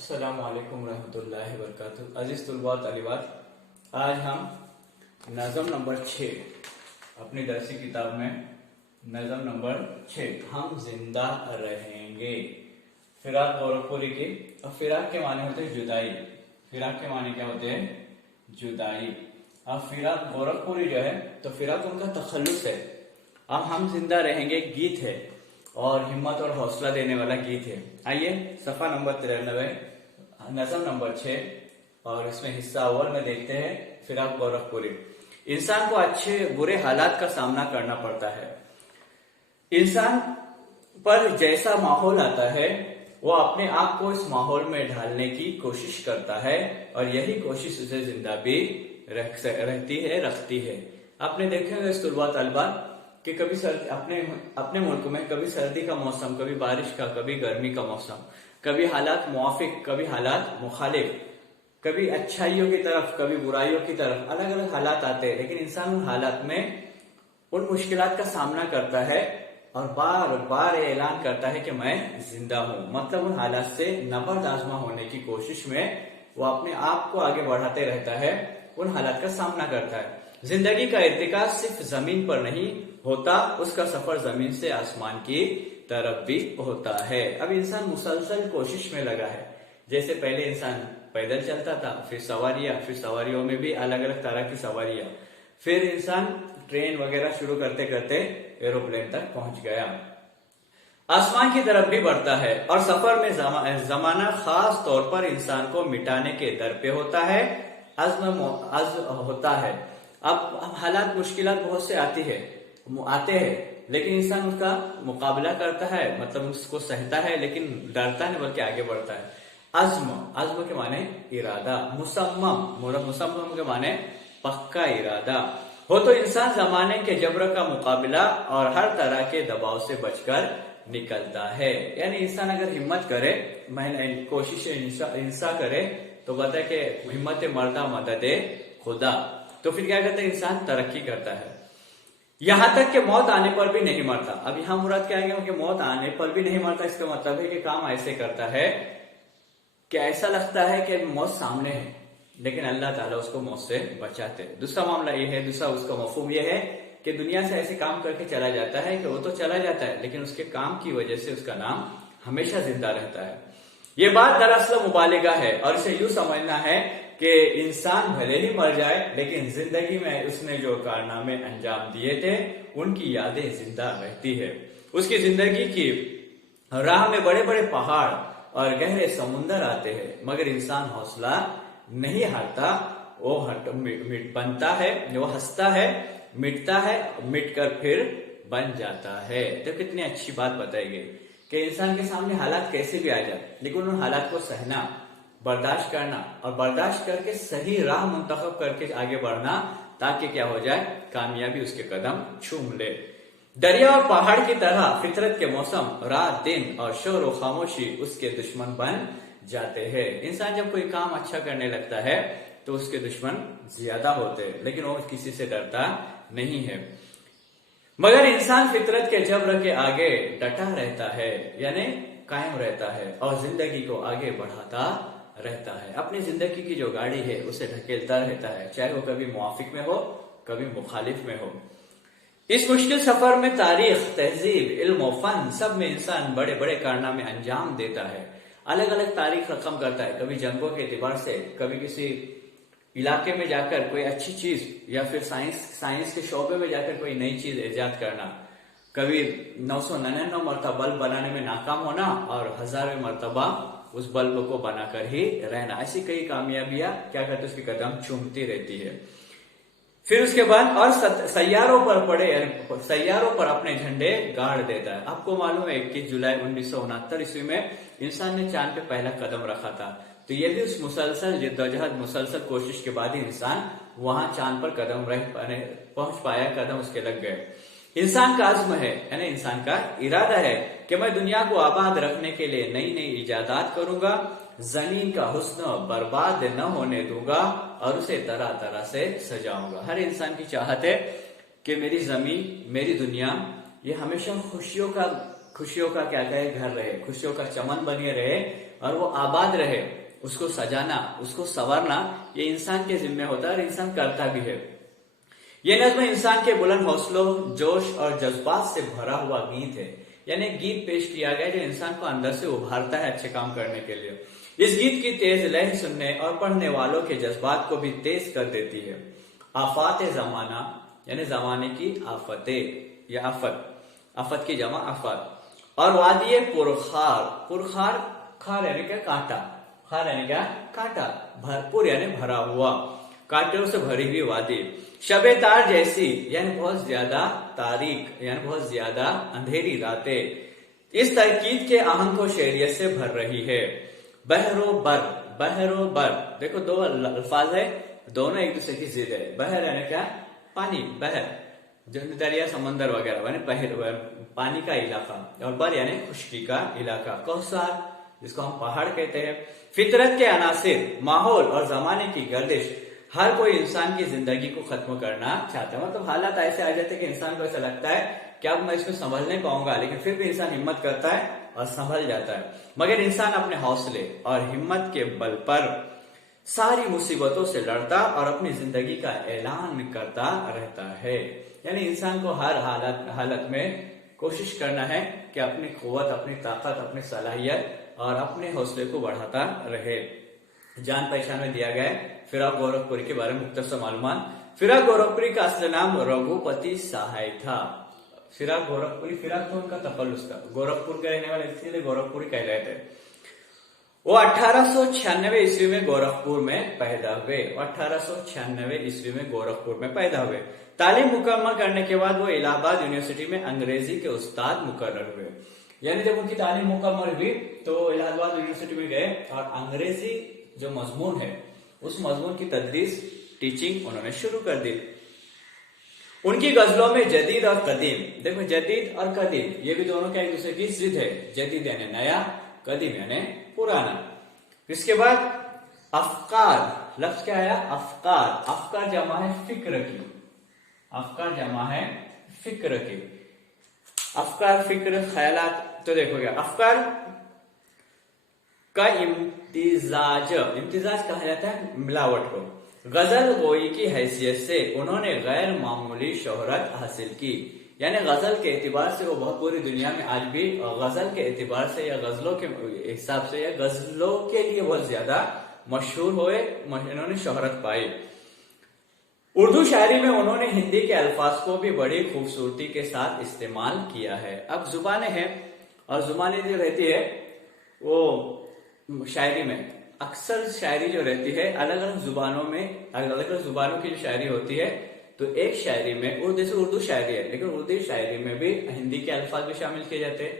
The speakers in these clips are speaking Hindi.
अस्सलामु अलैकुम रहमतुल्लाहि व बरकातुहू। अजीज तुलबा तालिबात, आज हम नज़म नंबर 6 अपनी दरसी किताब में नज़म नंबर 6 हम जिंदा रहेंगे फिराक गोरखपुरी की। अब फिराक के माने होते हैं जुदाई। फिराक के माने क्या होते हैं? जुदाई। अब फिराक गोरखपुरी जो है तो फिराक उनका तखल्लुस है। अब हम जिंदा रहेंगे गीत है और हिम्मत और हौसला देने वाला गीत है। आइए सफा नंबर 93 नज़म नंबर 6 और इसमें हिस्सा अव्वल में देखते हैं फिराक गोरखपुरी। इंसान को अच्छे बुरे हालात का सामना करना पड़ता है। इंसान पर जैसा माहौल आता है वो अपने आप को इस माहौल में ढालने की कोशिश करता है और यही कोशिश उसे जिंदा भी रखती है। आपने देखे होंगे तुलबा तलबात कि कभी सर्दी अपने मुल्क में कभी सर्दी का मौसम, कभी बारिश का, कभी गर्मी का मौसम, कभी हालात मुआफिक, कभी हालात मुखालिफ, कभी अच्छाइयों की तरफ, कभी बुराइयों की तरफ, अलग अलग हालात आते हैं। लेकिन इंसान उन हालात में उन मुश्किलात का सामना करता है और बार बार ऐलान करता है कि मैं जिंदा हूं। मतलब उन हालात से नबर्द आजमा होने की कोशिश में वो अपने आप को आगे बढ़ाते रहता है, उन हालात का सामना करता है। जिंदगी का इर्तिकाज सिर्फ जमीन पर नहीं होता, उसका सफर जमीन से आसमान की तरफ भी होता है। अब इंसान मुसलसल कोशिश में लगा है। जैसे पहले इंसान पैदल चलता था, फिर सवारियों में भी अलग अलग तरह की सवारियां, फिर इंसान ट्रेन वगैरह शुरू करते करते एरोप्लेन तक पहुंच गया, आसमान की तरफ भी बढ़ता है। और सफर में जमाना खास तौर पर इंसान को मिटाने के दर पे होता है, अज़्म होता है। अब हालात मुश्किलात बहुत से आते हैं, लेकिन इंसान उसका मुकाबला करता है, मतलब उसको सहता है, लेकिन डरता नहीं बल्कि आगे बढ़ता है। अज़्म के माने इरादा, मुसम्मम के माने पक्का इरादा हो तो इंसान जमाने के जबर का मुकाबला और हर तरह के दबाव से बचकर निकलता है। यानी इंसान अगर हिम्मत करे, कोशिश इंसा करे तो बताए कि हिम्मत मर्दा मदद खुदा, तो फिर क्या करता है? इंसान तरक्की करता है, यहां तक कि मौत आने पर भी नहीं मरता। अब यहां मुराद क्या है कि मौत आने पर भी नहीं मरता। इसका मतलब है कि काम ऐसे करता है कि ऐसा लगता है कि मौत सामने है, लेकिन अल्लाह ताला उसको मौत से बचाते हैं। दूसरा मामला यह है, दूसरा उसका मफहूम यह है कि दुनिया से ऐसे काम करके चला जाता है कि वो तो चला जाता है, लेकिन उसके काम की वजह से उसका नाम हमेशा जिंदा रहता है। ये बात दरअसल मुबालिगा है और इसे यूं समझना है कि इंसान भले ही मर जाए, लेकिन जिंदगी में उसने जो कारनामे अंजाम दिए थे उनकी यादें जिंदा रहती है। उसकी जिंदगी की राह में बड़े बड़े पहाड़ और गहरे समुंदर आते हैं, मगर इंसान हौसला नहीं हारता। वो बनता है, वो हंसता है, मिटता है, मिटकर फिर बन जाता है। तो कितनी अच्छी बात बताई गई कि इंसान के सामने हालात कैसे भी आ जाए, लेकिन उन हालात को सहना, बर्दाश्त करना और बर्दाश्त करके सही राह मुंतखब करके आगे बढ़ना, ताकि क्या हो जाए? कामयाबी उसके कदम चूम ले। दरिया और पहाड़ की तरह फितरत के मौसम, रात दिन और शोर और खामोशी उसके दुश्मन बन जाते हैं। इंसान जब कोई काम अच्छा करने लगता है तो उसके दुश्मन ज्यादा होते हैं, लेकिन वो किसी से डरता नहीं है। मगर इंसान फितरत के जबर के आगे डटा रहता है, यानी कायम रहता है और जिंदगी को आगे बढ़ाता रहता है। अपनी जिंदगी की जो गाड़ी है उसे ढकेलता रहता है, चाहे वो कभी मुआफिक में हो, कभी मुखालिफ में हो। इस मुश्किल सफर में तारीख, तहजीब, इल्म और फन सब में इंसान बड़े बड़े कारनामे अंजाम देता है। अलग अलग तारीख रकम करता है, कभी जंगों के एतबार से, कभी किसी इलाके में जाकर कोई अच्छी चीज, या फिर साइंस के शोबे में जाकर कोई नई चीज इजाद करना, कभी 999 मरतबा बल्ब बनाने में नाकाम होना और 1000वें मरतबा उस बल्ब को बनाकर ही रहना। ऐसी कई कामयाबियां क्या करते उसके कदम चूमती रहती है। फिर उसके बाद और सैयारों पर अपने झंडे गाड़ देता है। आपको मालूम है 21 जुलाई 1969 ईस्वी में इंसान ने चांद पे पहला कदम रखा था। तो ये भी उस मुसलसल जिद्दोजहद, मुसलसल कोशिश के बाद ही इंसान वहां चांद पर पहुंच पाया, कदम उसके लग गए। इंसान का अज़्म है, यानी इंसान का इरादा है कि मैं दुनिया को आबाद रखने के लिए नई नई इजादात करूंगा, जमीन का हुस्न बर्बाद न होने दूंगा और उसे तरह तरह से सजाऊंगा। हर इंसान की चाहत है कि मेरी जमीन, मेरी दुनिया ये हमेशा खुशियों का क्या कहे घर रहे, खुशियों का चमन बने रहे और वो आबाद रहे, उसको सजाना, उसको संवारना ये इंसान के जिम्मे होता है और इंसान करता भी है। ये नज्म इंसान के बुलंद हौसलों, जोश और जज्बात से भरा हुआ गीत है। यानी गीत पेश किया गया जो इंसान को अंदर से उभारता है अच्छे काम करने के लिए। इस गीत की तेज लय सुनने और पढ़ने वालों के जज्बात को भी तेज कर देती है। आफात जमाना यानी जमाने की आफतें या आफत की जमा आफत। और वादिये पुरखार, पुरखार खार यानी क्या कांटा, खार यानी क्या कांटा, भरपूर यानी भरा हुआ, कांटों से भरी हुई वादी। शबे तार जैसी यानी बहुत ज्यादा तारीख यानी बहुत ज्यादा अंधेरी रातें इस तरकीब के आहंग को शेरियत से भर रही है। बहरो बर, बहरो बर, देखो दो अल्फाज है, दोनों एक दूसरे की जिद है। बहर यानी क्या पानी, बहर जो दरिया समंदर वगैरह यानी पानी का इलाका, और बर यानी खुशकी का इलाका। कौसार जिसको हम पहाड़ कहते हैं। फितरत के अनासिर, माहौल और जमाने की गर्दिश हर कोई इंसान की जिंदगी को खत्म करना चाहता है। मतलब हालात ऐसे आ जाते हैं कि इंसान को ऐसा लगता है कि अब मैं इसमें संभल नहीं पाऊंगा, लेकिन फिर भी इंसान हिम्मत करता है और संभल जाता है। मगर इंसान अपने हौसले और हिम्मत के बल पर सारी मुसीबतों से लड़ता और अपनी जिंदगी का ऐलान करता रहता है। यानी इंसान को हर हालत में कोशिश करना है कि अपनी कुव्वत, अपनी ताकत, अपनी सलाहियत और अपने हौसले को बढ़ाता रहे। जान पहचान में दिया गया है फिराक गोरखपुरी के बारे में मुख्तसर मालूमात। फिराक गोरखपुरी का असली नाम रघुपति सहाय था। फिराक गोरखपुरी, फिराक तो उनका तखल्लुस था, गोरखपुर के रहने वाले इसलिए गोरखपुरी कह रहे थे। वो 1896 ईस्वी में गोरखपुर में पैदा हुए। 1896 ईस्वी में गोरखपुर में पैदा हुए। तालीम मुकम्मल करने के बाद वो इलाहाबाद यूनिवर्सिटी में अंग्रेजी के उस्ताद मुकर्रर हुए। यानी जब उनकी तालीम मुकम्मल हुई तो इलाहाबाद यूनिवर्सिटी में गए और अंग्रेजी जो मजमून है उस मजमून की तदरीस, टीचिंग उन्होंने शुरू कर दी। उनकी गजलों में जदीद और कदीम, देखो जदीद और कदीम ये भी दोनों क्या एक दूसरे की जिद है। जदीद यानी नया, कदीम यानी पुराना। इसके बाद अफकार, लफ्ज क्या आया अफकार, अफकार जमा है फिक्र की, अफकार जमा है फिक्र की। अफकार, फिक्र, ख्यालात, तो देखो क्या अफकार का इम्तिजाज, इम्तिजाज कहा जाता है मिलावट को। गजल गोई की हैसियत से उन्होंने गैर मामूली शोहरत हासिल की। यानी गजल के एतबार से वो बहुत पूरी दुनिया में आज भी गजल के एतबार से या गजलों के हिसाब से या गजलों के लिए बहुत ज्यादा मशहूर हुए, इन्होंने शोहरत पाई। उर्दू शायरी में उन्होंने हिंदी के अल्फाज को भी बड़ी खूबसूरती के साथ इस्तेमाल किया है। अब जुबानें हैं और जुबानें जो रहती है वो शायरी में अक्सर शायरी जो रहती है अलग अलग जुबानों में, अलग अलग जुबानों की जो शायरी होती है, तो एक शायरी में उर्दू शायरी है, लेकिन उर्दू शायरी में भी हिंदी के अल्फाज भी शामिल किए जाते हैं,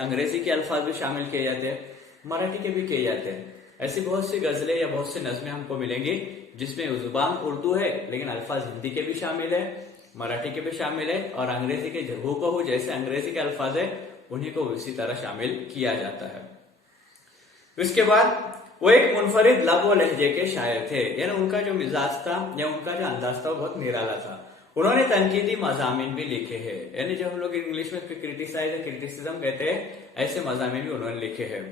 अंग्रेजी के अल्फाज भी शामिल किए जाते हैं, मराठी के भी किए जाते हैं। ऐसी बहुत सी गजलें या बहुत सी नज़में हमको मिलेंगी जिसमें जुबान उर्दू है लेकिन अल्फाज हिंदी के भी शामिल है, मराठी के भी शामिल है, और अंग्रेजी के हूबहू जैसे अंग्रेजी के अल्फाज है उन्हीं को इसी तरह शामिल किया जाता है। इसके बाद वो एक मुनफरिद लब व लहजे के शायर थे। यानी उनका जो मिजाज था या उनका जो अंदाज था वो बहुत निराला था। उन्होंने तनकीदी मजामिन भी लिखे हैं, यानी जो हम लोग इंग्लिश में क्रिटिसाइज या क्रिटिसिज्म कहते हैं, ऐसे मजामिन भी उन्होंने लिखे हैं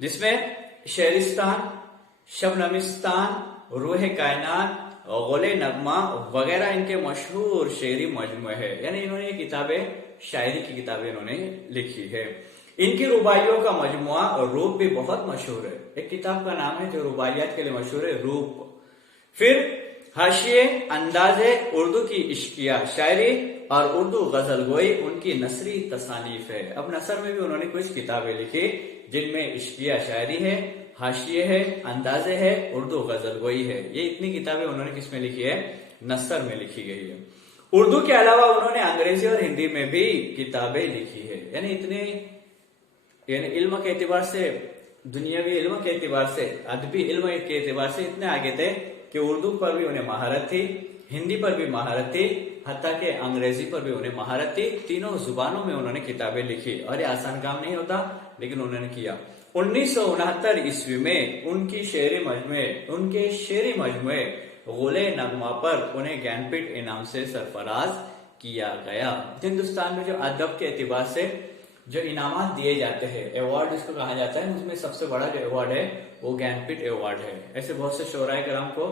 जिसमें शेरिस्तान, शबनमिस्तान, रूह कायनात, गुले नगमा वगैरह इनके मशहूर शेरी मजमूए है। यानी इन्होंने ये किताबें, शायरी की किताबें इन्होंने लिखी है। इनकी रुबाइयों का मजमुआ रूप भी बहुत मशहूर है। एक किताब का नाम है जो रुबाइयात के लिए मशहूर है, रूप। फिर हाशिए, अंदाजे, उर्दू की इश्किया शायरी और उर्दू गजल गोई उनकी नसरी तसानीफ है। अब नसर में भी उन्होंने कुछ किताबें लिखी जिनमें इश्किया शायरी है, हाशिए है, अंदाजे है, उर्दू गजल गोई है। ये इतनी किताबें उन्होंने किसमें लिखी है? नसर में लिखी गई है। उर्दू के अलावा उन्होंने अंग्रेजी और हिंदी में भी किताबें लिखी है। यानी इल्म के एतबार से, दुनियावी इल्म के एतबार से, अदबी इल्म के एतबार से इतने आगे थे कि उर्दू पर भी उन्हें महारत थी, हिंदी पर भी महारत थी, हत्ता के अंग्रेजी पर भी उन्हें महारत थी। तीनों जुबानों में उन्होंने किताबें लिखी और ये आसान काम नहीं होता, लेकिन उन्होंने किया। 1969 ईस्वी में उनके शेरी मजमुए गुले नगमा पर उन्हें ज्ञानपीठ इनाम से सरफराज किया गया। हिंदुस्तान में जो अदब के एतबार से जो इनामात दिए जाते हैं, अवार्ड इसको कहा जाता है, उसमें सबसे बड़ा जो अवार्ड है वो ज्ञानपीठ अवार्ड है। ऐसे बहुत से शोराय कराम को,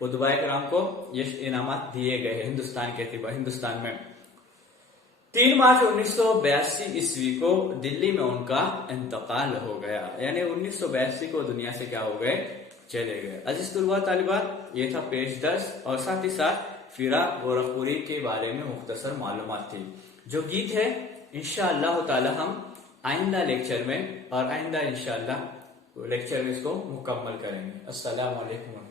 उदबाए कराम को ये इनामात दिए गए हैं हिंदुस्तान में। 3 मार्च 1982 ईस्वी को दिल्ली में उनका इंतकाल हो गया, यानी 1982 को दुनिया से क्या हो गए, चले गए। अजीज तुलबा तालिबात, ये था पेज 10 और साथ ही साथ फिराक गोरखपुरी के बारे में मुख्तसर मालूमात थी। जो गीत है इंशाअल्लाह ताला हम आइंदा लेक्चर में और आइंदा इंशाअल्लाह लेक्चर में इसको मुकम्मल करेंगे। अस्सलाम वालेकुम।